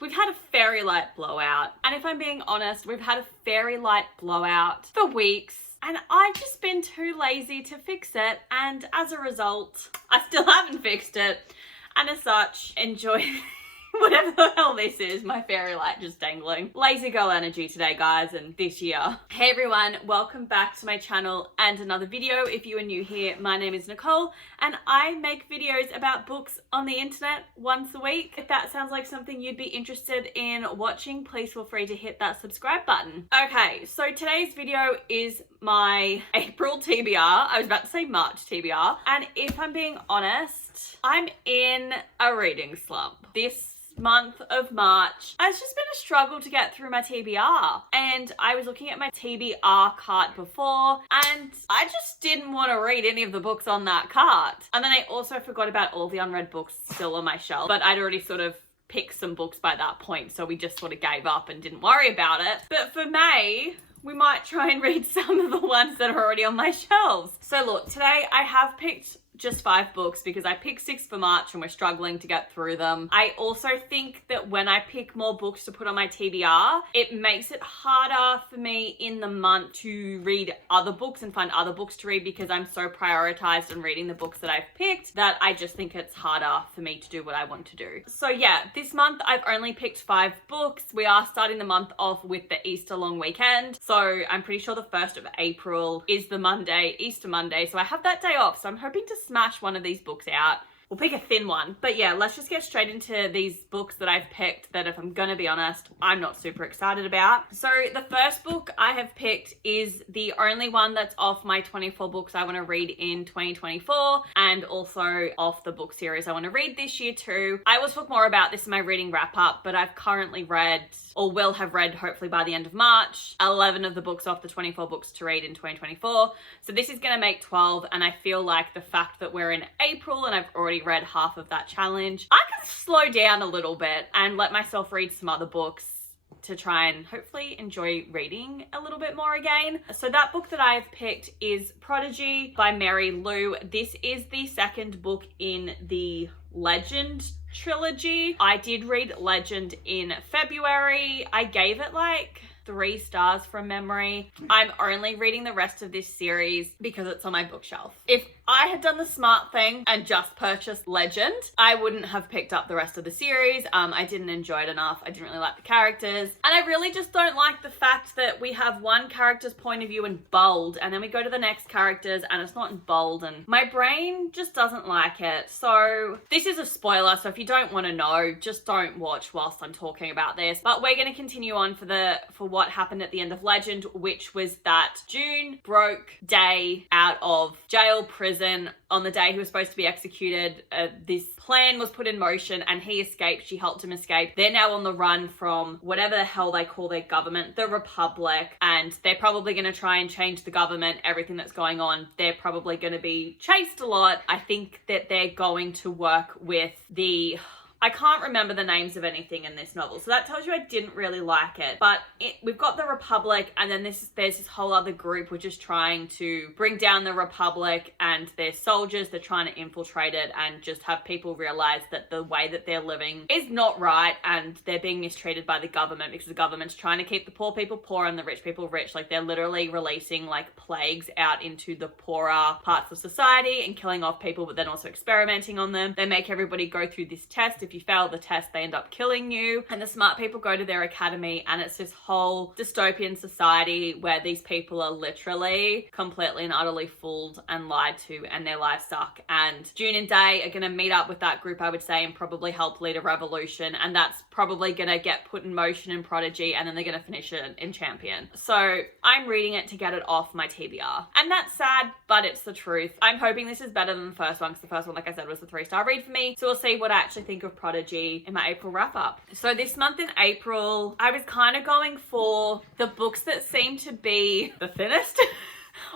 we've had a fairy light blowout. And if I'm being honest, we've had a fairy light blowout for weeks. And I've just been too lazy to fix it. And as a result, I still haven't fixed it. And as such, enjoy whatever the hell this is, my fairy light just dangling. Lazy girl energy today, guys, and this year. Hey everyone, welcome back to my channel and another video. If you are new here, my name is Nicole and I make videos about books on the internet once a week. If that sounds like something you'd be interested in watching, please feel free to hit that subscribe button. Okay, so today's video is my April TBR. I was about to say March TBR. And if I'm being honest, I'm in a reading slump. This month of March, it's just been a struggle to get through my TBR. And I was looking at my TBR cart before and I just didn't want to read any of the books on that cart. And then I also forgot about all the unread books still on my shelf, but I'd already sort of picked some books by that point, so we just sort of gave up and didn't worry about it. But for May, we might try and read some of the ones that are already on my shelves. So look, today I have picked just 5 books because I picked 6 for March and we're struggling to get through them. I also think that when I pick more books to put on my TBR, it makes it harder for me in the month to read other books and find other books to read because I'm so prioritized on reading the books that I've picked that I just think it's harder for me to do what I want to do. So yeah, this month I've only picked 5 books. We are starting the month off with the Easter long weekend. So I'm pretty sure the 1st of April is the Monday, Easter Monday. So I have that day off. So I'm hoping to smash one of these books out. We'll pick a thin one. But yeah, let's just get straight into these books that I've picked that, if I'm gonna be honest, I'm not super excited about. So the first book I have picked is the only one that's off my 24 books I want to read in 2024 and also off the book series I want to read this year too. I will talk more about this in my reading wrap up, but I've currently read, or will have read hopefully by the end of March, 11 of the books off the 24 books to read in 2024. So this is gonna make 12, and I feel like the fact that we're in April and I've already read half of that challenge, I can slow down a little bit and let myself read some other books to try and hopefully enjoy reading a little bit more again. So that book that I've picked is Prodigy by Mary Lou. This is the second book in the Legend trilogy. I did read Legend in February. I gave it like 3 stars from memory. I'm only reading the rest of this series because it's on my bookshelf. If I had done the smart thing and just purchased Legend, I wouldn't have picked up the rest of the series. I didn't enjoy it enough. I didn't really like the characters. And I really just don't like the fact that we have one character's point of view in bold and then we go to the next characters and it's not in bold, and my brain just doesn't like it. So this is a spoiler, so if you don't want to know, just don't watch whilst I'm talking about this. But we're going to continue on for what happened at the end of Legend, which was that June broke Day out of jail, prison. On the day he was supposed to be executed, this plan was put in motion and he escaped. She helped him escape. They're now on the run from whatever the hell they call their government, the Republic, and they're probably going to try and change the government, everything that's going on. They're probably going to be chased a lot. I think that they're going to work with I can't remember the names of anything in this novel, so that tells you I didn't really like it. But we've got the Republic, and then there's this whole other group which is trying to bring down the Republic, and they're soldiers. They're trying to infiltrate it and just have people realize that the way that they're living is not right, and they're being mistreated by the government because the government's trying to keep the poor people poor and the rich people rich. Like, they're literally releasing like plagues out into the poorer parts of society and killing off people, but then also experimenting on them. They make everybody go through this test. If you fail the test, they end up killing you. And the smart people go to their academy, and it's this whole dystopian society where these people are literally completely and utterly fooled and lied to, and their lives suck. And June and Day are going to meet up with that group, I would say, and probably help lead a revolution. And that's probably going to get put in motion in Prodigy, and then they're going to finish it in Champion. So I'm reading it to get it off my TBR. And that's sad, but it's the truth. I'm hoping this is better than the first one, because the first one, like I said, was the 3-star read for me. So we'll see what I actually think of Prodigy in my April wrap up. So this month in April, I was kind of going for the books that seem to be the thinnest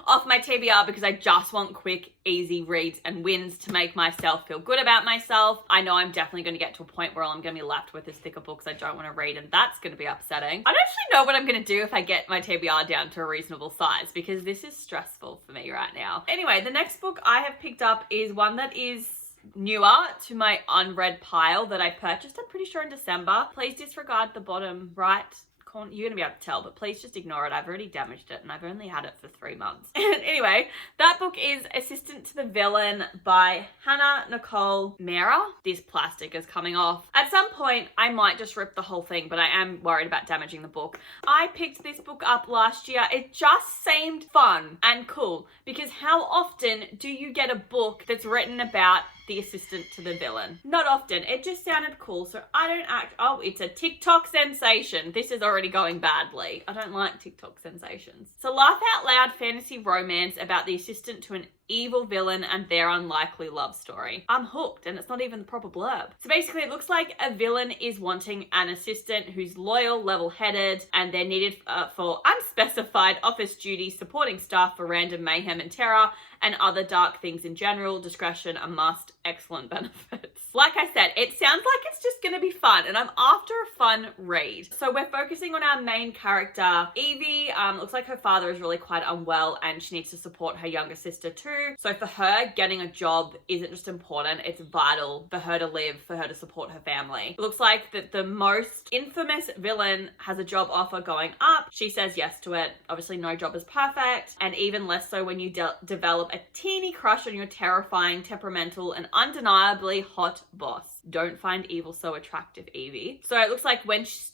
off my TBR because I just want quick, easy reads and wins to make myself feel good about myself. I know I'm definitely going to get to a point where all I'm going to be left with is thicker books I don't want to read, and that's going to be upsetting. I don't actually know what I'm going to do if I get my TBR down to a reasonable size, because this is stressful for me right now. Anyway, the next book I have picked up is one that is newer to my unread pile that I purchased, I'm pretty sure in December. Please disregard the bottom right corner. You're gonna be able to tell, but please just ignore it. I've already damaged it and I've only had it for 3 months. Anyway, that book is Assistant to the Villain by Hannah Nicole Mehra. This plastic is coming off. At some point, I might just rip the whole thing, but I am worried about damaging the book. I picked this book up last year. It just seemed fun and cool, because how often do you get a book that's written about the assistant to the villain? Not often. It just sounded cool, so I don't oh, it's a TikTok sensation. This is already going badly. I don't like TikTok sensations. It's a laugh out loud fantasy romance about the assistant to an evil villain and their unlikely love story. I'm hooked, and it's not even the proper blurb. So basically, it looks like a villain is wanting an assistant who's loyal, level-headed, and they're needed for unspecified office duties, supporting staff for random mayhem and terror, and other dark things in general. Discretion a must. Excellent benefits. Like I said, it sounds like it's just gonna be fun, and I'm after a fun read. So we're focusing on our main character, Evie. Looks like her father is really quite unwell, and she needs to support her younger sister too. So for her, getting a job isn't just important, it's vital for her to live, for her to support her family. It looks like that the most infamous villain has a job offer going up. She says yes to it. Obviously, no job is perfect, and even less so when you develop a teeny crush on your terrifying, temperamental, and undeniably hot boss. Don't find evil so attractive, Evie. So it looks like when she's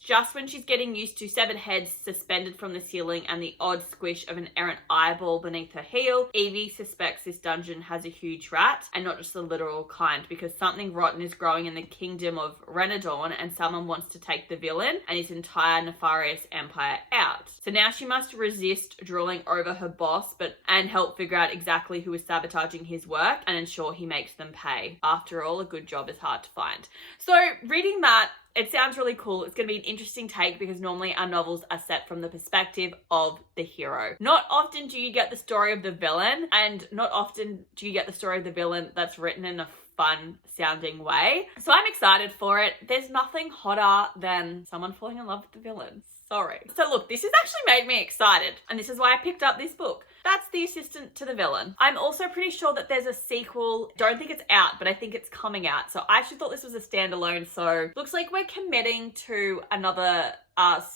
getting used to severed heads suspended from the ceiling and the odd squish of an errant eyeball beneath her heel, Evie suspects this dungeon has a huge rat, and not just the literal kind, because something rotten is growing in the kingdom of Renadorn, and someone wants to take the villain and his entire nefarious empire out. So now she must resist drooling over her boss, and help figure out exactly who is sabotaging his work and ensure he makes them pay. After all, a good job is hard to find. So reading that, it sounds really cool. It's going to be an interesting take, because normally our novels are set from the perspective of the hero. Not often do you get the story of the villain, and not often do you get the story of the villain that's written in a fun sounding way. So I'm excited for it. There's nothing hotter than someone falling in love with the villain. Sorry. So look, this has actually made me excited, and this is why I picked up this book. That's The Assistant to the Villain. I'm also pretty sure that there's a sequel. Don't think it's out, but I think it's coming out. So I actually thought this was a standalone. So looks like we're committing to another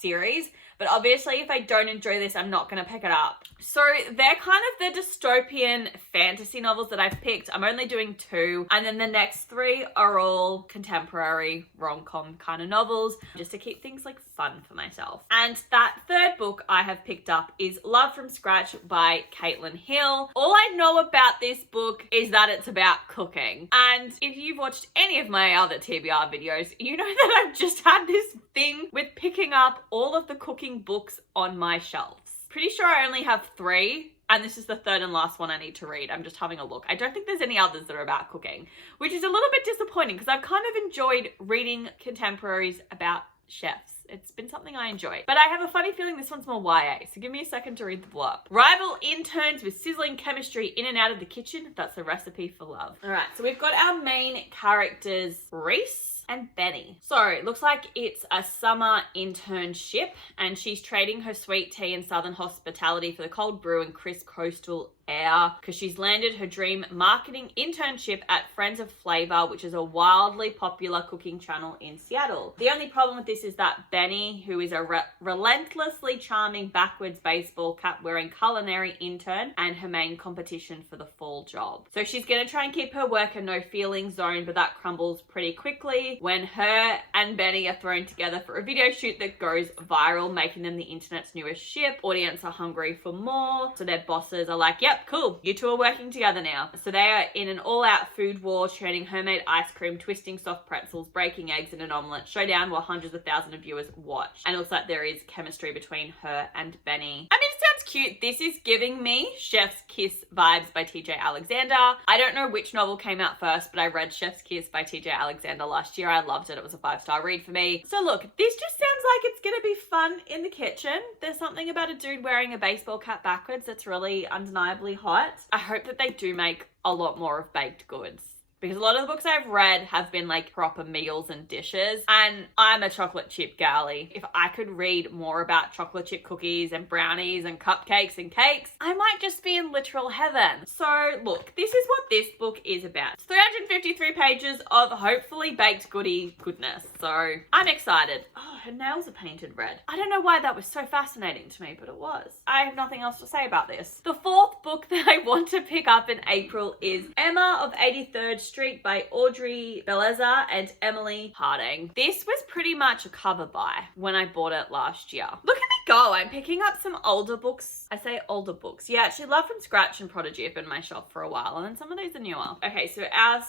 series, but obviously if I don't enjoy this, I'm not going to pick it up. So they're kind of the dystopian fantasy novels that I've picked. I'm only doing 2, and then the next 3 are all contemporary rom-com kind of novels, just to keep things like fun for myself. And that third book I have picked up is Love from Scratch by Caitlin Hill. All I know about this book is that it's about cooking, and if you've watched any of my other TBR videos, you know that I've just had this thing with picking up all of the cooking books on my shelves. Pretty sure I only have 3, and this is the third and last one I need to read. I'm just having a look. I don't think there's any others that are about cooking, which is a little bit disappointing, because I've kind of enjoyed reading contemporaries about chefs. It's been something I enjoy. But I have a funny feeling this one's more YA, so give me a second to read the blurb. Rival interns with sizzling chemistry in and out of the kitchen. That's a recipe for love. All right, so we've got our main characters, Reese and Benny. So it looks like it's a summer internship, and she's trading her sweet tea and southern hospitality for the cold brew and crisp coastal air, because she's landed her dream marketing internship at Friends of Flavor, which is a wildly popular cooking channel in Seattle. The only problem with this is that Benny, who is a relentlessly charming backwards baseball cap wearing culinary intern, and her main competition for the fall job. So she's gonna try and keep her work a no feeling zone, but that crumbles pretty quickly when her and Benny are thrown together for a video shoot that goes viral, making them the internet's newest ship. Audience are hungry for more, so their bosses are like, yep, cool, you two are working together now. So they are in an all-out food war, churning homemade ice cream, twisting soft pretzels, breaking eggs in an omelette showdown while hundreds of thousands of viewers watch. And it looks like there is chemistry between her and Benny. I mean, it sounds cute. This is giving me Chef's Kiss vibes by TJ Alexander. I don't know which novel came out first, but I read Chef's Kiss by TJ Alexander last year. I loved it. It was a 5-star read for me. So look, this just sounds like it's gonna be fun in the kitchen. There's something about a dude wearing a baseball cap backwards that's really undeniably hot. I hope that they do make a lot more of baked goods. because a lot of the books I've read have been like proper meals and dishes, and I'm a chocolate chip girly. If I could read more about chocolate chip cookies and brownies and cupcakes and cakes, I might just be in literal heaven. So look, this is what this book is about. It's 353 pages of hopefully baked goodie goodness. So I'm excited. Oh, her nails are painted red. I don't know why that was so fascinating to me, but it was. I have nothing else to say about this. The fourth book that I want to pick up in April is Emma of 83rd Street by Audrey Belleza and Emily Harding. This was pretty much a cover buy when I bought it last year. Look at me go. I'm picking up some older books. I say older books. Yeah, actually Love from Scratch and Prodigy have been in my shop for a while, and then some of these are newer. Okay, so our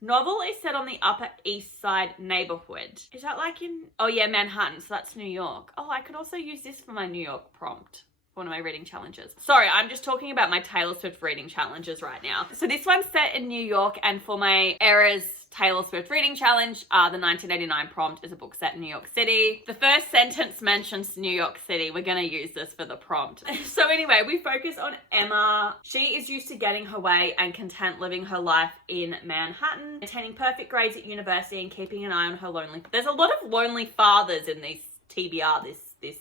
novel is set on the Upper East Side neighborhood. Is that like in, oh yeah, Manhattan, so that's New York. Oh, I could also use this for my New York prompt. One of my reading challenges. Sorry, I'm just talking about my Taylor Swift reading challenges right now. So this one's set in New York, and for my Eras Taylor Swift reading challenge, the 1989 prompt is a book set in New York City. The first sentence mentions New York City. We're gonna use this for the prompt. So anyway, we focus on Emma. She is used to getting her way and content living her life in Manhattan, attaining perfect grades at university and keeping an eye on her lonely. There's a lot of lonely fathers in these TBR this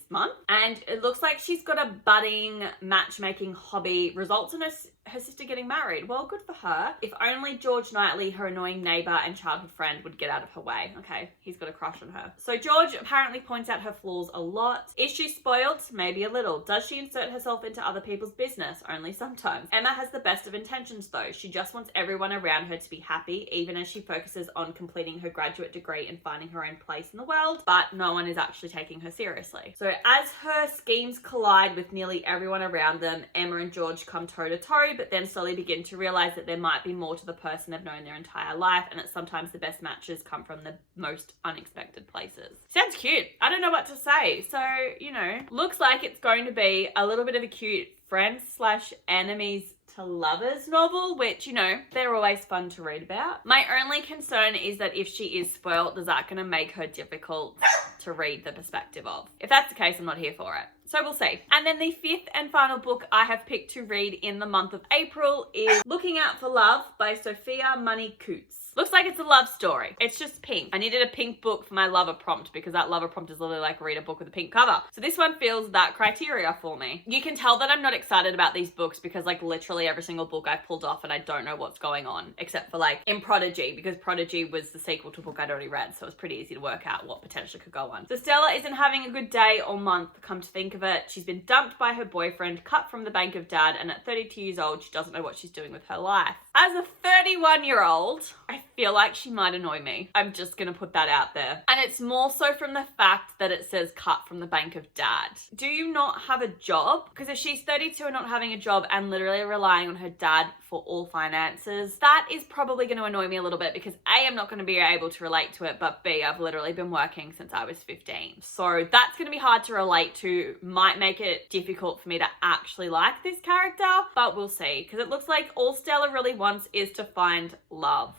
month, and it looks like she's got a budding matchmaking hobby, results in her sister getting married. Well, good for her. If only George Knightley, her annoying neighbor and childhood friend, would get out of her way. Okay, he's got a crush on her. So George apparently points out her flaws a lot. Is she spoiled? Maybe a little. Does she insert herself into other people's business? Only sometimes. Emma has the best of intentions though. She just wants everyone around her to be happy, even as she focuses on completing her graduate degree and finding her own place in the world, but no one is actually taking her seriously. So as her schemes collide with nearly everyone around them, Emma and George come toe to toe, but then slowly begin to realize that there might be more to the person they've known their entire life, and that sometimes the best matches come from the most unexpected places. Sounds cute. I don't know what to say. So, you know, looks like it's going to be a little bit of a cute friends / enemies to lovers novel, which, you know, they're always fun to read about. My only concern is that if she is spoilt, is that going to make her difficult to read the perspective of? If that's the case, I'm not here for it. So we'll see. And then the fifth and final book I have picked to read in the month of April is Looking Out for Love by Sophia Money-Coutts. Looks like it's a love story. It's just pink. I needed a pink book for my lover prompt because that lover prompt is literally like read a book with a pink cover. So this one fills that criteria for me. You can tell that I'm not excited about these books because like literally every single book I've pulled off and I don't know what's going on, except for like in Prodigy, because Prodigy was the sequel to a book I'd already read, so it was pretty easy to work out what potentially could go on. So Stella isn't having a good day or month, come to think of it. She's been dumped by her boyfriend, cut from the bank of dad, and at 32 years old, she doesn't know what she's doing with her life. As a 31-year-old, I feel like she might annoy me. I'm just gonna put that out there. And it's more so from the fact that it says cut from the bank of dad. Do you not have a job? Because if she's 32 and not having a job and literally relying on her dad for all finances, that is probably going to annoy me a little bit because A, I'm not going to be able to relate to it, but B, I've literally been working since I was 15. So that's going to be hard to relate to, might make it difficult for me to actually like this character, but we'll see, because it looks like all Stella really wants is to find love.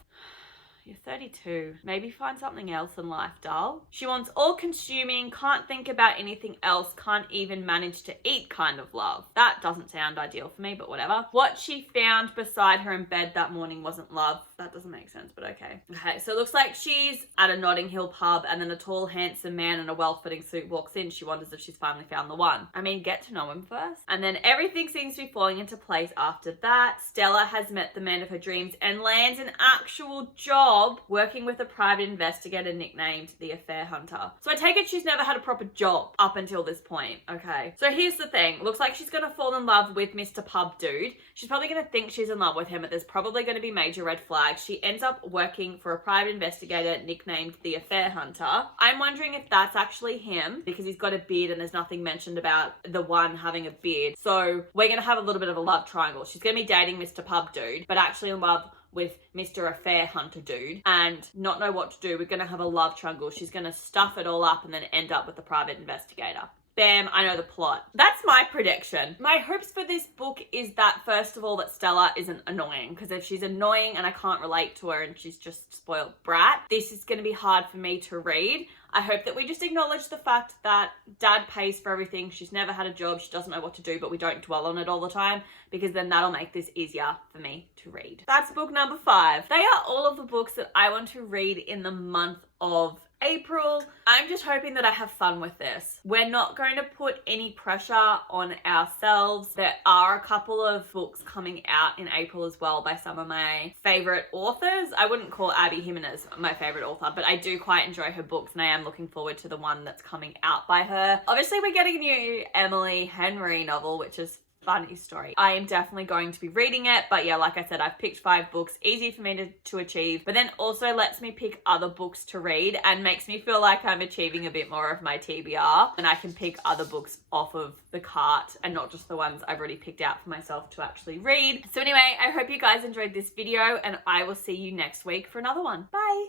You're 32. Maybe find something else in life, doll. She wants all-consuming, can't think about anything else, can't even manage to eat kind of love. That doesn't sound ideal for me, but whatever. What she found beside her in bed that morning wasn't love. That doesn't make sense, but okay. Okay, so it looks like she's at a Notting Hill pub and then a tall, handsome man in a well-fitting suit walks in. She wonders if she's finally found the one. I mean, get to know him first. And then everything seems to be falling into place after that. Stella has met the man of her dreams and lands an actual job working with a private investigator nicknamed the Affair Hunter. So I take it she's never had a proper job up until this point. Okay. So here's the thing. Looks like she's gonna fall in love with Mr. Pub Dude. She's probably gonna think she's in love with him, but there's probably gonna be major red flags. She ends up working for a private investigator nicknamed the Affair Hunter. I'm wondering if that's actually him because he's got a beard and there's nothing mentioned about the one having a beard. So we're gonna have a little bit of a love triangle. She's gonna be dating Mr. Pub Dude, but actually in love with Mr. Affair Hunter Dude and not know what to do. We're going to have a love triangle. She's going to stuff it all up and then end up with the private investigator. bam, I know the plot. That's my prediction. My hopes for this book is that, first of all, that Stella isn't annoying, because if she's annoying and I can't relate to her and she's just spoiled brat, this is going to be hard for me to read. I hope that we just acknowledge the fact that dad pays for everything. She's never had a job. She doesn't know what to do, but we don't dwell on it all the time, because then that'll make this easier for me to read. That's book number 5. They are all of the books that I want to read in the month of April. I'm just hoping that I have fun with this. We're not going to put any pressure on ourselves. There are a couple of books coming out in April as well by some of my favorite authors. I wouldn't call Abby Jimenez my favorite author, but I do quite enjoy her books, and I am looking forward to the one that's coming out by her. Obviously, we're getting a new Emily Henry novel, which is funny story. I am definitely going to be reading it, but yeah, like I said, I've picked 5 books, easy for me to achieve, but then also lets me pick other books to read and makes me feel like I'm achieving a bit more of my TBR, and I can pick other books off of the cart and not just the ones I've already picked out for myself to actually read. So anyway, I hope you guys enjoyed this video, and I will see you next week for another one. Bye!